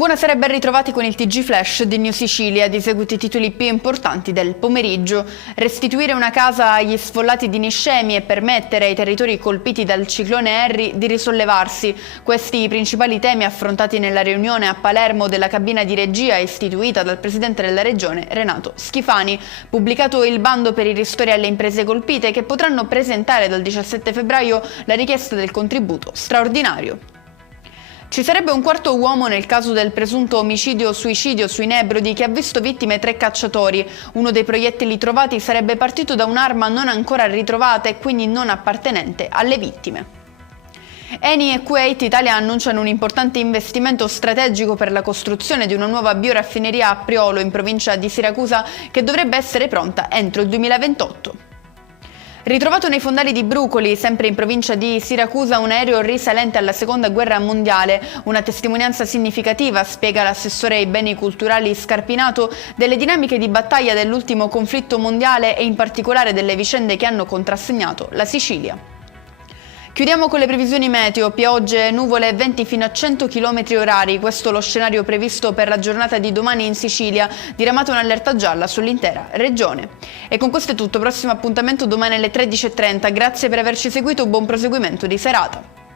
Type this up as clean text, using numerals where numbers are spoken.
Buonasera e ben ritrovati con il TG Flash di New Sicilia, di seguito i titoli più importanti del pomeriggio. Restituire una casa agli sfollati di Niscemi e permettere ai territori colpiti dal ciclone Harry di risollevarsi. Questi i principali temi affrontati nella riunione a Palermo della cabina di regia istituita dal presidente della regione Renato Schifani. Pubblicato il bando per i ristori alle imprese colpite che potranno presentare dal 17 febbraio la richiesta del contributo straordinario. Ci sarebbe un quarto uomo nel caso del presunto omicidio-suicidio sui Nebrodi che ha visto vittime 3 cacciatori. Uno dei proiettili trovati sarebbe partito da un'arma non ancora ritrovata e quindi non appartenente alle vittime. Eni e Kuwait Italia annunciano un importante investimento strategico per la costruzione di una nuova bioraffineria a Priolo in provincia di Siracusa che dovrebbe essere pronta entro il 2028. Ritrovato nei fondali di Brucoli, sempre in provincia di Siracusa, un aereo risalente alla Seconda Guerra Mondiale, una testimonianza significativa, spiega l'assessore ai beni culturali Scarpinato, delle dinamiche di battaglia dell'ultimo conflitto mondiale e in particolare delle vicende che hanno contrassegnato la Sicilia. Chiudiamo con le previsioni meteo, piogge, nuvole e venti fino a 100 km/h, questo lo scenario previsto per la giornata di domani in Sicilia, diramata un'allerta gialla sull'intera regione. E con questo è tutto, prossimo appuntamento domani alle 13:30, grazie per averci seguito, buon proseguimento di serata.